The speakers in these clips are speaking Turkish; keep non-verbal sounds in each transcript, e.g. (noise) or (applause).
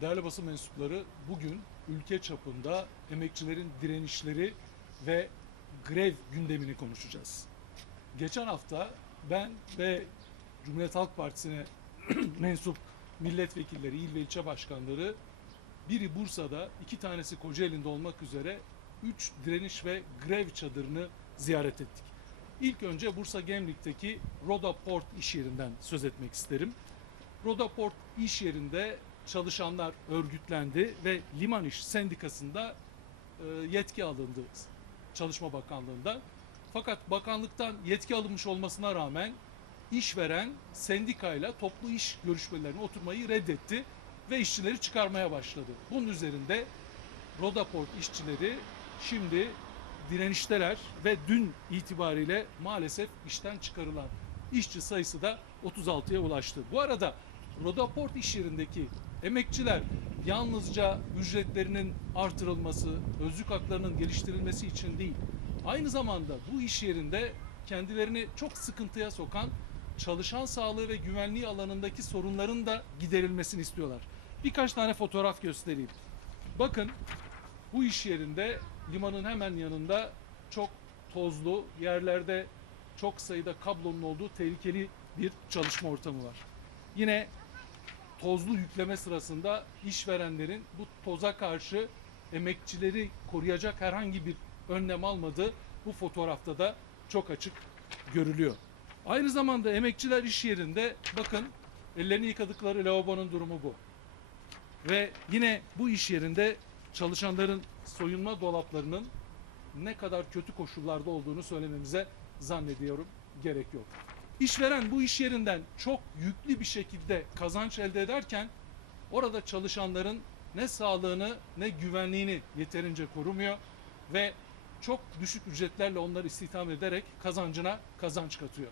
Değerli basın mensupları bugün ülke çapında emekçilerin direnişleri ve grev gündemini konuşacağız. Geçen hafta ben ve Cumhuriyet Halk Partisi'ne (clears throat) mensup milletvekilleri, il ve ilçe başkanları biri Bursa'da, iki tanesi Kocaeli'nde olmak üzere üç direniş ve grev çadırını ziyaret ettik. İlk önce Bursa Gemlik'teki Roda Port iş yerinden söz etmek isterim. Roda Port iş yerinde çalışanlar örgütlendi ve Liman İş Sendikası'nda e, yetki alındı Çalışma Bakanlığı'ndan. Fakat bakanlıktan yetki alınmış olmasına rağmen işveren sendikayla toplu iş görüşmelerine oturmayı reddetti ve işçileri çıkarmaya başladı. Bunun üzerinde Rodaport işçileri şimdi direnişteler ve dün itibariyle maalesef işten çıkarılan işçi sayısı da 36'ya ulaştı. Bu arada Rodaport iş yerindeki emekçiler yalnızca ücretlerinin artırılması, özlük haklarının geliştirilmesi için değil, aynı zamanda bu iş yerinde kendilerini çok sıkıntıya sokan çalışan sağlığı ve güvenliği alanındaki sorunların da giderilmesini istiyorlar. Birkaç tane fotoğraf göstereyim. Bakın bu iş yerinde limanın hemen yanında çok tozlu yerlerde çok sayıda kablonun olduğu tehlikeli bir çalışma ortamı var. Yine tozlu yükleme sırasında işverenlerin bu toza karşı emekçileri koruyacak herhangi bir önlem almadığı bu fotoğrafta da çok açık görülüyor. Aynı zamanda emekçiler iş yerinde bakın ellerini yıkadıkları lavabonun durumu bu. Ve yine bu iş yerinde çalışanların soyunma dolaplarının ne kadar kötü koşullarda olduğunu söylememize zannediyorum gerek yok. İşveren bu iş yerinden çok yüklü bir şekilde kazanç elde ederken orada çalışanların ne sağlığını ne güvenliğini yeterince korumuyor ve çok düşük ücretlerle onları istihdam ederek kazancına kazanç katıyor.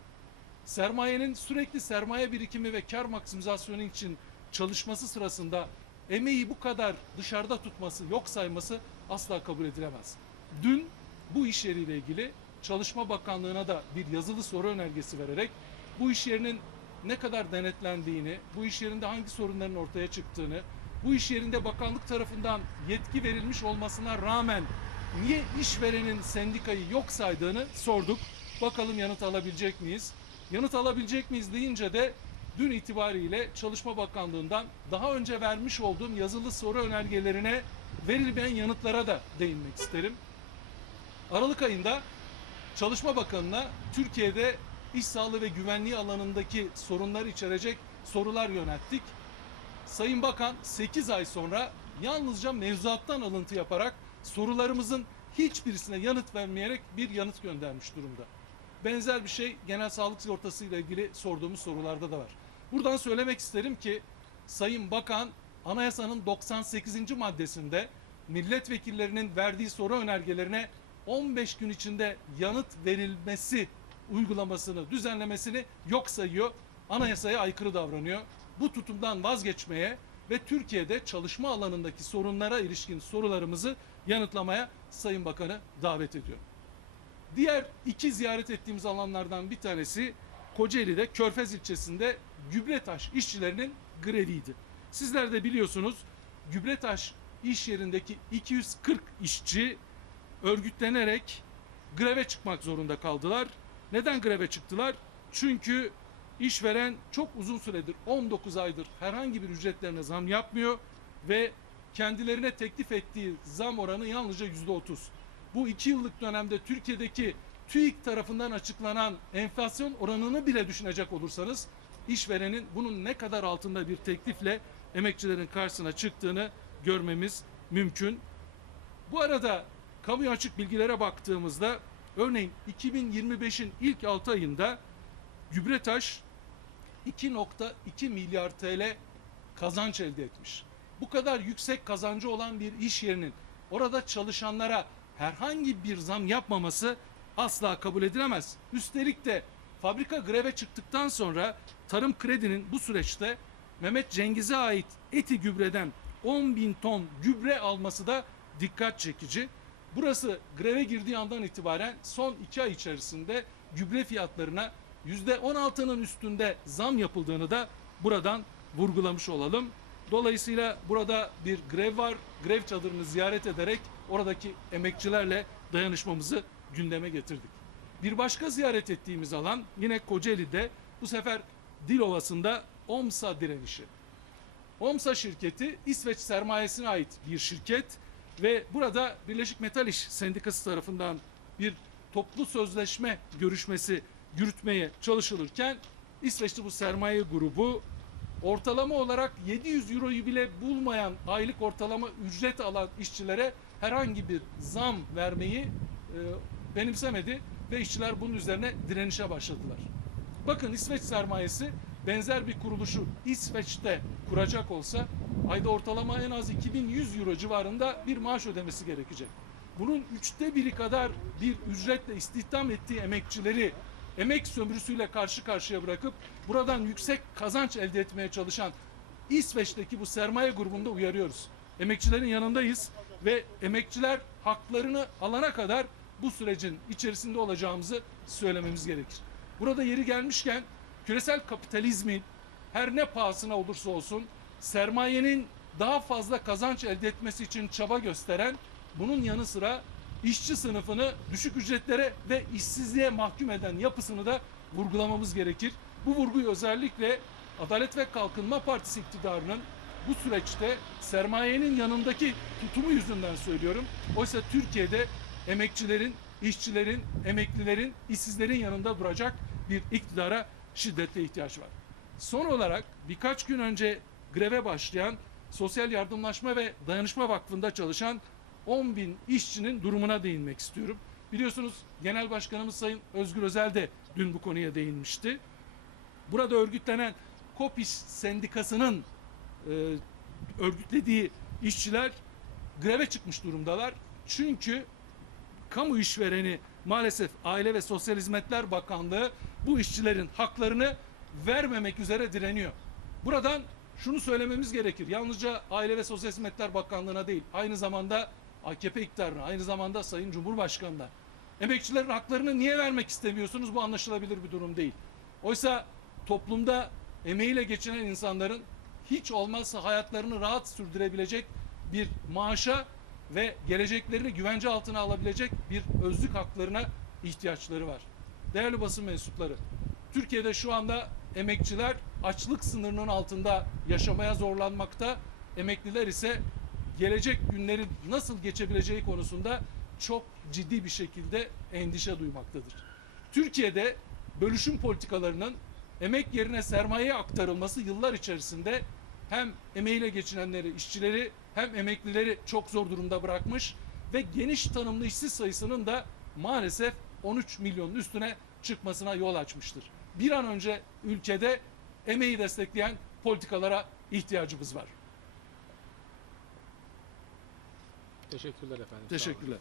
Sermayenin sürekli sermaye birikimi ve kar maksimizasyonu için çalışması sırasında emeği bu kadar dışarıda tutması, yok sayması asla kabul edilemez. Dün bu iş yeriyle ilgili Çalışma Bakanlığı'na da bir yazılı soru önergesi vererek bu iş yerinin ne kadar denetlendiğini, bu iş yerinde hangi sorunların ortaya çıktığını, bu iş yerinde bakanlık tarafından yetki verilmiş olmasına rağmen niye işverenin sendikayı yok saydığını sorduk. Bakalım yanıt alabilecek miyiz? Yanıt alabilecek miyiz deyince de dün itibariyle Çalışma Bakanlığı'ndan daha önce vermiş olduğum yazılı soru önergelerine verilmeyen yanıtlara da değinmek isterim. Aralık ayında Çalışma Bakanı'na Türkiye'de iş sağlığı ve güvenliği alanındaki sorunlar içerecek sorular yönelttik. Sayın Bakan 8 ay sonra yalnızca mevzuattan alıntı yaparak sorularımızın hiçbirisine yanıt vermeyerek bir yanıt göndermiş durumda. Benzer bir şey genel sağlık sigortası ile ilgili sorduğumuz sorularda da var. Buradan söylemek isterim ki Sayın Bakan anayasanın 98. maddesinde milletvekillerinin verdiği soru önergelerine 15 gün içinde yanıt verilmesi uygulamasını, düzenlemesini yok sayıyor. Anayasaya aykırı davranıyor. Bu tutumdan vazgeçmeye ve Türkiye'de çalışma alanındaki sorunlara ilişkin sorularımızı yanıtlamaya Sayın Bakan'ı davet ediyor. Diğer iki ziyaret ettiğimiz alanlardan bir tanesi Kocaeli'de Körfez ilçesinde Gübretaş işçilerinin greviydi. Sizler de biliyorsunuz Gübretaş iş yerindeki 240 işçi örgütlenerek greve çıkmak zorunda kaldılar. Neden greve çıktılar? Çünkü işveren çok uzun süredir 19 aydır herhangi bir ücretlerine zam yapmıyor ve kendilerine teklif ettiği zam oranı yalnızca yüzde otuz. Bu iki yıllık dönemde Türkiye'deki TÜİK tarafından açıklanan enflasyon oranını bile düşünecek olursanız işverenin bunun ne kadar altında bir teklifle emekçilerin karşısına çıktığını görmemiz mümkün. Bu arada kamuya açık bilgilere baktığımızda örneğin 2025'in ilk 6 ayında Gübretaş 2.2 milyar TL kazanç elde etmiş. Bu kadar yüksek kazancı olan bir iş yerinin orada çalışanlara herhangi bir zam yapmaması asla kabul edilemez. Üstelik de fabrika greve çıktıktan sonra Tarım Kredi'nin bu süreçte Mehmet Cengiz'e ait eti gübreden 10 bin ton gübre alması da dikkat çekici. Burası greve girdiği andan itibaren son iki ay içerisinde gübre fiyatlarına %16'nın üstünde zam yapıldığını da buradan vurgulamış olalım. Dolayısıyla burada bir grev var. Grev çadırını ziyaret ederek oradaki emekçilerle dayanışmamızı gündeme getirdik. Bir başka ziyaret ettiğimiz alan yine Kocaeli'de bu sefer Dilovası'nda OMSA direnişi. OMSA şirketi İsveç sermayesine ait bir şirket ve burada Birleşik Metal İş Sendikası tarafından bir toplu sözleşme görüşmesi yürütmeye çalışılırken İsveçli bu sermaye grubu ortalama olarak 700 euroyu bile bulmayan aylık ortalama ücret alan işçilere herhangi bir zam vermeyi e, benimsemedi ve işçiler bunun üzerine direnişe başladılar. Bakın İsveç sermayesi benzer bir kuruluşu İsveç'te kuracak olsa ayda ortalama en az 2100 euro civarında bir maaş ödemesi gerekecek. Bunun üçte biri kadar bir ücretle istihdam ettiği emekçileri emek sömürüsüyle karşı karşıya bırakıp buradan yüksek kazanç elde etmeye çalışan İsveç'teki bu sermaye grubunda uyarıyoruz. Emekçilerin yanındayız ve emekçiler haklarını alana kadar bu sürecin içerisinde olacağımızı söylememiz gerekir. Burada yeri gelmişken küresel kapitalizmin her ne pahasına olursa olsun sermayenin daha fazla kazanç elde etmesi için çaba gösteren bunun yanı sıra işçi sınıfını düşük ücretlere ve işsizliğe mahkum eden yapısını da vurgulamamız gerekir. Bu vurguyu özellikle Adalet ve Kalkınma Partisi iktidarının bu süreçte sermayenin yanındaki tutumu yüzünden söylüyorum. Oysa Türkiye'de emekçilerin, işçilerin, emeklilerin, işsizlerin yanında duracak bir iktidara şiddetle ihtiyaç var. Son olarak birkaç gün önce greve başlayan Sosyal Yardımlaşma ve Dayanışma Vakfı'nda çalışan 10 bin işçinin durumuna değinmek istiyorum. Biliyorsunuz Genel Başkanımız Sayın Özgür Özel de dün bu konuya değinmişti. Burada örgütlenen KOPİŞ Sendikası'nın e, örgütlediği işçiler greve çıkmış durumdalar. Çünkü kamu işvereni maalesef Aile ve Sosyal Hizmetler Bakanlığı bu işçilerin haklarını vermemek üzere direniyor. Buradan şunu söylememiz gerekir. Yalnızca Aile ve Sosyal Hizmetler Bakanlığı'na değil, aynı zamanda AKP iktidarına, aynı zamanda Sayın Cumhurbaşkanı'na. Emekçilerin haklarını niye vermek istemiyorsunuz? Bu anlaşılabilir bir durum değil. Oysa toplumda emeğiyle geçinen insanların hiç olmazsa hayatlarını rahat sürdürebilecek bir maaşa ve geleceklerini güvence altına alabilecek bir özlük haklarına ihtiyaçları var. Değerli basın mensupları, Türkiye'de şu anda emekçiler açlık sınırının altında yaşamaya zorlanmakta. Emekliler ise gelecek günlerin nasıl geçebileceği konusunda çok ciddi bir şekilde endişe duymaktadır. Türkiye'de bölüşüm politikalarının emek yerine sermayeye aktarılması yıllar içerisinde hem emeğiyle geçinenleri, işçileri hem emeklileri çok zor durumda bırakmış ve geniş tanımlı işsiz sayısının da maalesef 13 milyonun üstüne çıkmasına yol açmıştır. Bir an önce ülkede emeği destekleyen politikalara ihtiyacımız var. Teşekkürler efendim. Teşekkürler.